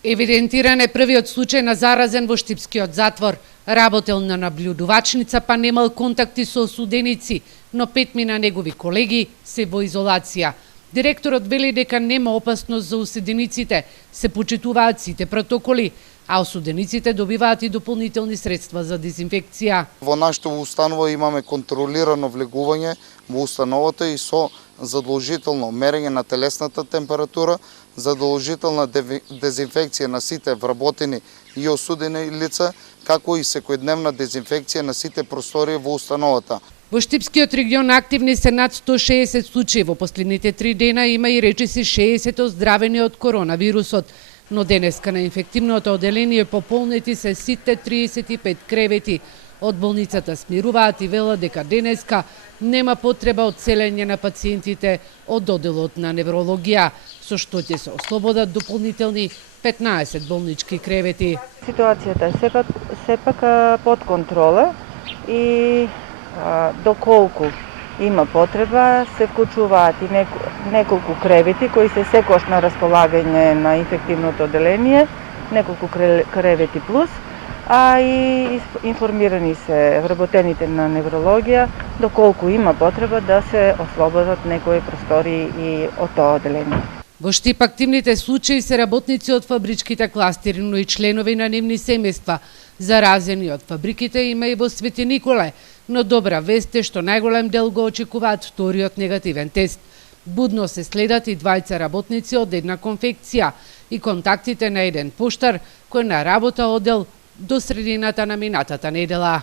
Евидентиран е првиот случај на заразен во штипскиот затвор. Работел на наблюдувачница, па немал контакти со осуденици, но 5 негови колеги се во изолација. Директорот вели дека нема опасност за осудениците, се почитуваат сите протоколи, а осудениците добиваат и дополнителни средства за дезинфекција. Во нашата установа имаме контролирано влегување во установата и со задолжително мерење на телесната температура, задолжителна дезинфекција на сите вработени и осудени лица, како и секојдневна дезинфекција на сите простории во установата. Во Штипскиот регион активни се над 160 случаи. Во последните 3 дена има и речиси 60 оздравени од коронавирусот. Но денеска на инфективното оделение пополнети се сите 35 кревети. Од болницата смируваат и велат дека денеска нема потреба од селење на пациентите од оделот на неврологија, со што ќе се ослободат дополнителни 15 болнички кревети. Ситуацијата е сепак под контрола и доколку има потреба, се вклучуваат и неколку кревети кои се секогаш на располагање на инфективното оделение, неколку кревети плюс, а и информирани се вработените на неврологија доколку има потреба да се ослободат некои простори и од тоа оделение. Во Штип активните случаи се работници од фабричките кластери, но и членови на нивни семејства. Заразени од фабриките има и во Свети Николе, но добра вест е што најголем дел го очекуваат вториот негативен тест. Будно се следат и двајца работници од една конфекција и контактите на еден поштар кој на работа одел до средината на минатата недела.